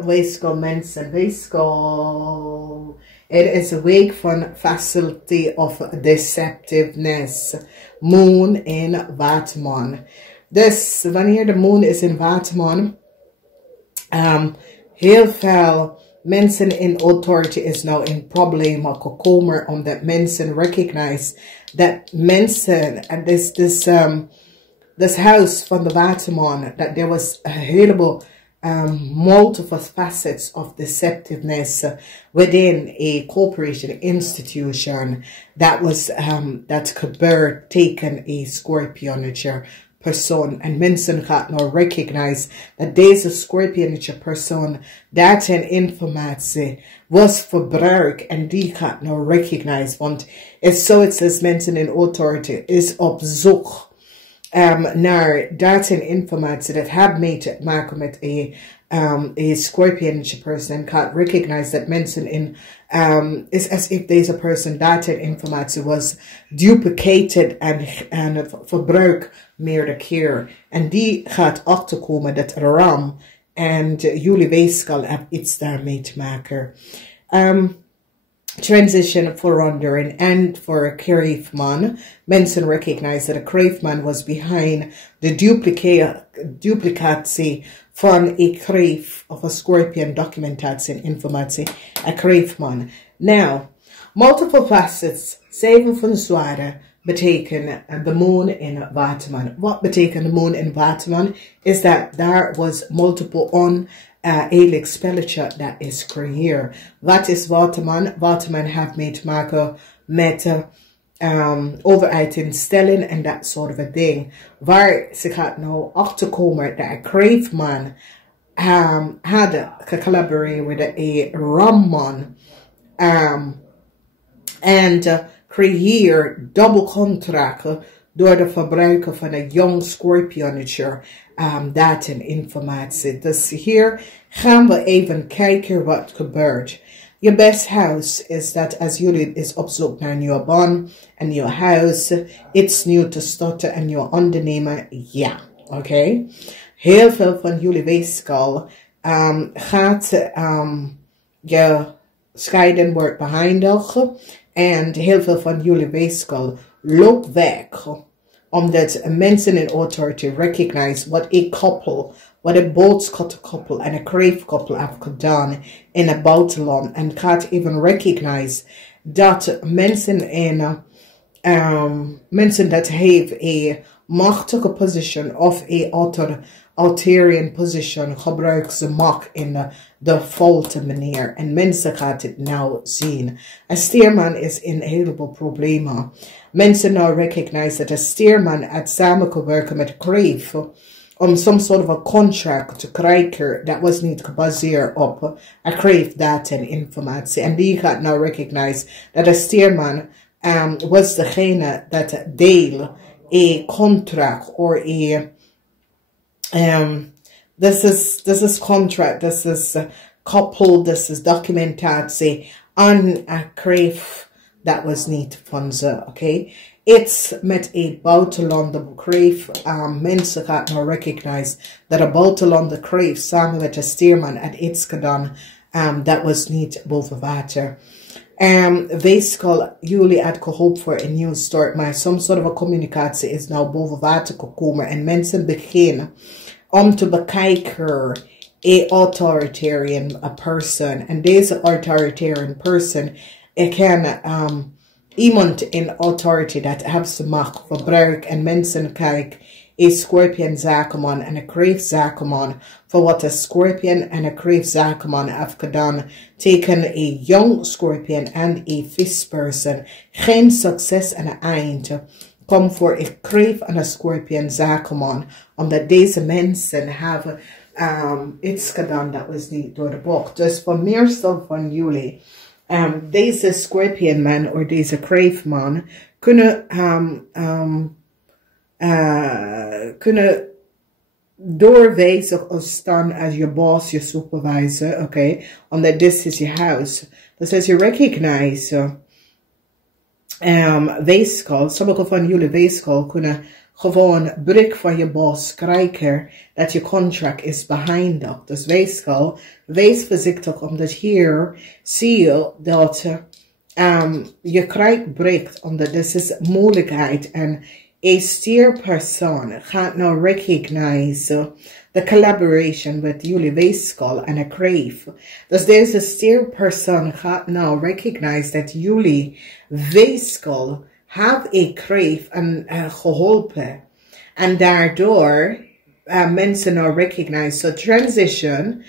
weekelijkse mensen, weekelijkse. It is a week van facility of deceptiveness. Moon in Waterman. Dus wanneer de moon is in Waterman, heel veel mensen in authority is nou in problemen gekomen, omdat mensen recognize dat mensen, en this house van de Waterman, that there was a heleboel multiple facets of deceptiveness within a corporation institution that was that could bear taken a Scorpionische persoon. En mensen gaat nou recognize dat deze Scorpionische persoon dat en informatie was verbruikt en die gaat nou recognize, want it's so it says mensen in authority is op zoek naar data en informatie dat heeft mee te maken met a Scorpionische person and can't recognize that mensen in is as if deze person data en informatie was duplicated en verbruik meerdere keer. En die gaat achterkomen dat Ram en jullie weeskal hebben iets daarmee te maken. Transition verandering and for a Kreefman. Mensen recognize that a Kreefman was behind the duplicatie van a Kreef of a Scorpion documentatie en informatie. A Kreefman. Now, multiple facets, 7 van zware, betekenen the moon in Waterman. What betekent the moon in Waterman is that there was multiple eigenlijk spelletje dat is creëerd. Wat is Waterman? Waterman heeft mee te maken met overheidinstelling en dat soort van ding. Waar ze gaat nou achterkomen dat een Kreefman had gecollaboreerd met een Ramman en creëer dubbel contracten door de verbruiken van een jong Scorpionische data en informatie. Dus hier gaan we even kijken wat gebeurt. Je best house is dat als jullie is op zoek naar een nieuwe baan, een nieuw huis, iets nieuw te starten, een nieuw ondernemen, ja, oké. Heel veel van jullie weeskal gaat je scheiden wordt beëindigd en heel veel van jullie weeskal loopt weg. Omdat mensen in authority recognize what a couple, what a boodschap couple en een Kreef couple hebben gedaan in het buitenland. En gaat even recognize dat mensen in, mensen dat heeft een machtige position of een authoritarian position gebruiken ze macht in de foute manier. En mensen gaat het nou zien. Een steerman is in een heleboel problemen. Mensen nou recognize dat een steerman had samen kan werken met Kreef om some sort of a contract te krijgen dat was niet gebaseerd op een Kreef data en informatie. En die gaat nou recognize dat een steerman was degene dat deel een contract of this is contract, this is couple, this is documentatie aan een Kreef dat was niet van ze, oké? Iets met een buitenlandse Kreef, mensen gaan nou recognize dat een buitenlandse Kreef samen met de steerman had iets gedaan dat was niet boven water. Weeskal, jullie had gehoopt voor een nieuwe start, maar some sort of a communicatie is nou boven water gekomen en mensen beginnen om te bekijken een authoritarian person. En deze authoritarian person, ik ken iemand in authority dat heeft ze macht verbruikt en mensen kijken een Scorpion zakenman en een Kreef zakenman voor wat een Scorpion en een Kreef zakenman heeft gedaan tegen een jong Scorpion en een visperson. Geen succes aan het eind. Kom voor een Kreef en een Scorpion zakenman, omdat deze mensen hebben iets gedaan dat was niet door de boek. Dus voor meestal van jullie, deze Scorpion man of deze Kreef man kunnen doorwijzen of staan als je boss, je supervisor, oké? Omdat dit is je huis. Dus als je recognize weeskal, sommige van jullie weeskal kunnen gewoon brik van je bos krijgen dat je contract is beëindigd. Dus wees voorzichtig, omdat hier zie je dat je krijgt breekt, omdat dit is moeilijkheid. En een stierpersoon gaat nou recognize the collaboration with jullie weegschaal en een crave. Dus deze stierpersoon gaat nou recognize dat jullie weegschaal have a crave en geholpen. En daardoor mensen nou recognize. So transition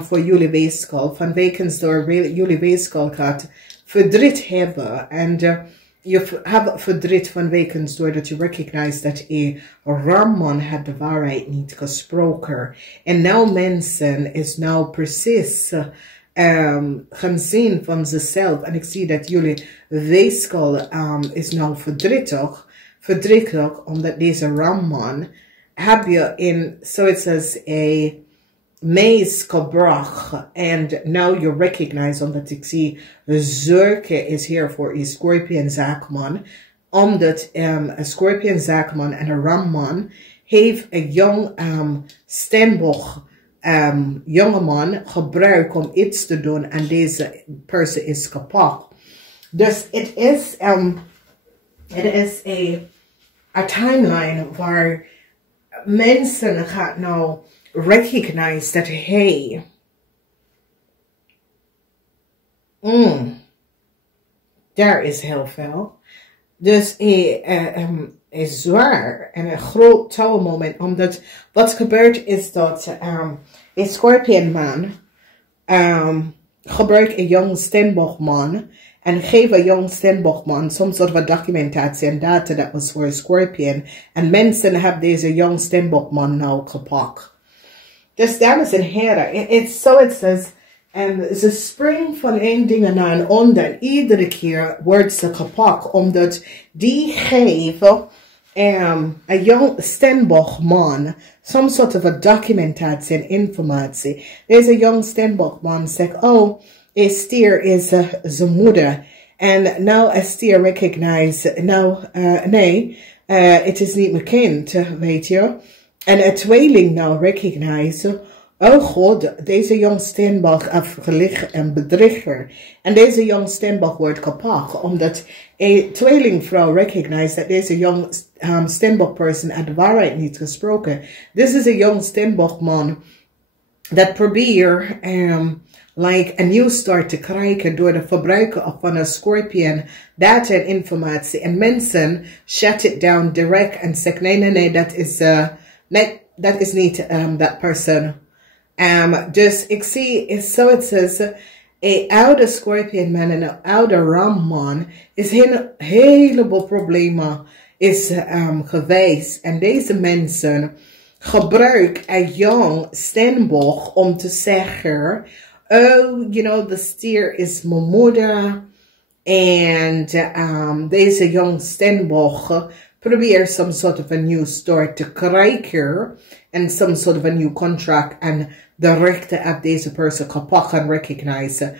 voor jullie weegschaal. Van wekens door jullie weegschaal gaat verdriet hebben. En je hebt verdriet van wekens doordat je recognize dat een ramman had de waarheid niet gesproken. En nou mensen is nou precies gaan zien van zichzelf. En ik zie dat jullie weegschaal is nou verdrietig, omdat deze ramman heb je in, zoiets als een mees gebracht. And now you recognize, omdat ik zie, zorgen is hier voor een Scorpion zaakman. Omdat een Scorpion zaakman en een ramman heeft een jong steenbok jongeman gebruikt om iets te doen. En deze persoon is kapot. Dus het is een timeline waar mensen gaan nou recognize dat hey, daar is heel veel. Dus is zwaar en een groot touwmoment, omdat wat gebeurt is dat een Scorpion man gebruikt een jong steenbokman en geeft een jong steenbokman some soort van documentatie en data dat was voor een Scorpion. En mensen hebben deze jong steenbokman nou gepakt. Dus dames en heren, it's so it says, ze springen van één ding naar een ander. En iedere keer wordt ze gepakt, omdat die geven een jong steenbokman some soort van documentatie en informatie. Deze jong steenbokman zegt, oh, een stier is zijn moeder. En nou een stier recognize, nou, nee, het is niet mijn kind, weet je. En een tweeling nou recognize, oh god, deze jong steenbok heeft gelicht en bedrieger. En deze jong steenbok wordt kapot, omdat een tweelingvrouw recognize dat deze jong steenbok person had de waarheid niet gesproken. Dit is een jong steenbokman dat probeert like een nieuw start te krijgen door de verbruiken van een Scorpion data en informatie. En mensen shut it down direct en zeggen nee, dat is dat is niet that person. Dus ik zie, is zo het is, een oude Scorpion man en een oude ramman is een heleboel problemen is geweest. En deze mensen gebruiken een jong steenbok om te zeggen, oh, you know, the stier is mijn moeder. En deze jong steenbok probeer some sort of a new start te krijgen en some sort of a new contract en de rechten op deze persoon kapot gaan recognize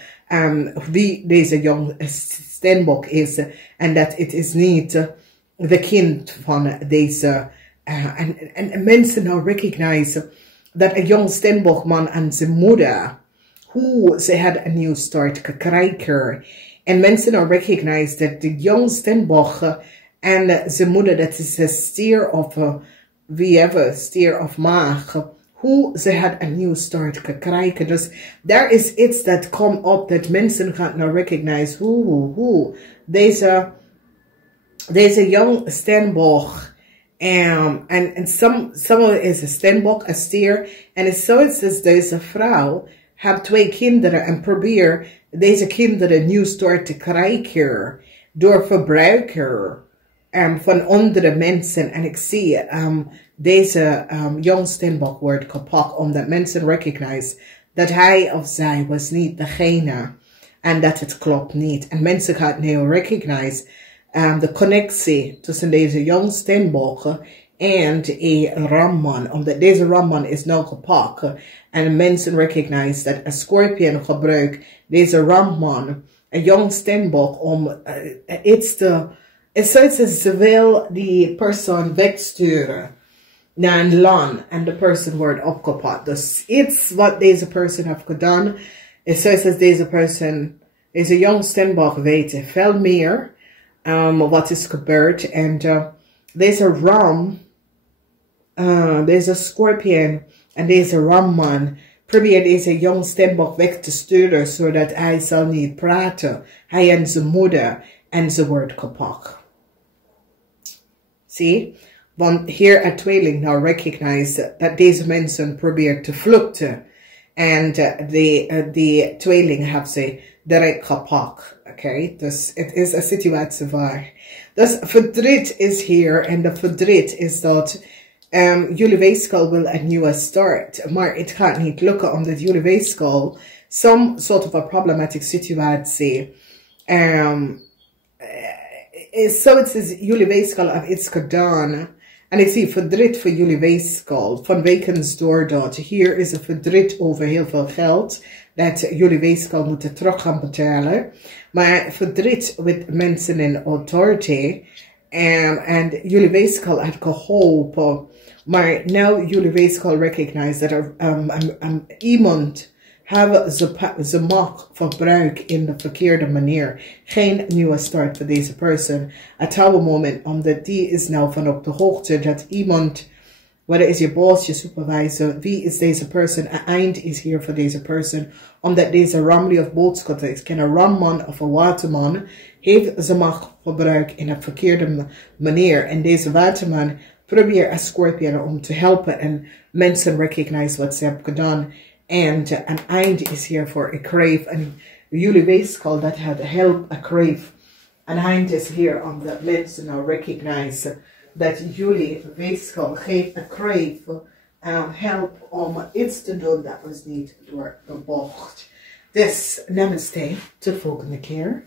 wie deze jong steenbok is en dat het is niet de kind van deze en mensen nou recognize dat een jong steenbokman en zijn moeder hoe ze had een new start krijgen en mensen nou recognize dat de jong steenbok en zijn moeder, dat is een stier of stier of maag. Hoe ze had een nieuw start krijgen. Dus daar is iets dat komt op dat mensen gaan nou recognize. Hoe. Deze jong steenbok. En some is een steenbok, een stier. En het zo is deze vrouw heeft 2 kinderen en probeert deze kinderen een nieuw start te krijgen. Door verbruiker. Van andere mensen. En ik zie deze jong steenbok wordt kapot. Omdat mensen recognize dat hij of zij was niet degene. En dat het klopt niet. En mensen gaan nu recognize de connectie tussen deze jong steenbok en een ramman. Omdat deze ramman is nou kapot. En mensen recognize dat een Scorpion gebruikt deze ramman. Een jong steenbok om iets te zo is het, ze wil die persoon wegsturen naar een land en de persoon wordt opgepakt. Dus iets wat deze persoon heeft gedaan, is zoals als deze persoon, deze jong Stenbach weet veel meer wat is gebeurd. En deze ram, deze scorpion en deze ramman probeert deze jong Stenbach weg te sturen, zodat hij zal niet praten. Hij en zijn moeder en ze wordt gepakt. Zie? Want hier het tweeling nou recognize dat deze mensen proberen te vluchten. En die tweeling heeft ze direct gepakt. Oké? Dus het is een situatie waar. Dus verdriet is hier. En de verdriet is dat jullie weeskal wil een nieuwe start. Maar het gaat niet lukken omdat jullie weeskal some sort of a problematic situatie. Zoiets is jullie weeskal heeft iets gedaan. En ik zie verdriet voor jullie weeskal. Vanwege door dat. Hier is een verdriet over heel veel geld. Dat jullie weeskal moeten terug gaan betalen. Maar verdriet met mensen in authority. En jullie weeskal heeft geholpen. Maar nu jullie weeskal recognize dat er iemand ze mag gebruiken in de verkeerde manier. Geen nieuwe start voor deze persoon. Het oude moment, omdat die is nou van op de hoogte dat iemand, wat is je boss, je supervisor, wie is deze persoon, een eind is hier voor deze persoon, omdat deze ramli of boodschap is, kan een ramman of een waterman, heeft ze mag gebruiken in een verkeerde manier. En deze waterman probeert een scorpion om te helpen en mensen recognize wat ze hebben gedaan. En een eind is hier voor een crave. En jullie weeskal dat het help a crave. Een eind is hier omdat mensen nou recognize dat jullie weeskal geeft een crave. Help om iets te doen dat was niet door de bocht. Dus namaste, tot de volgende keer.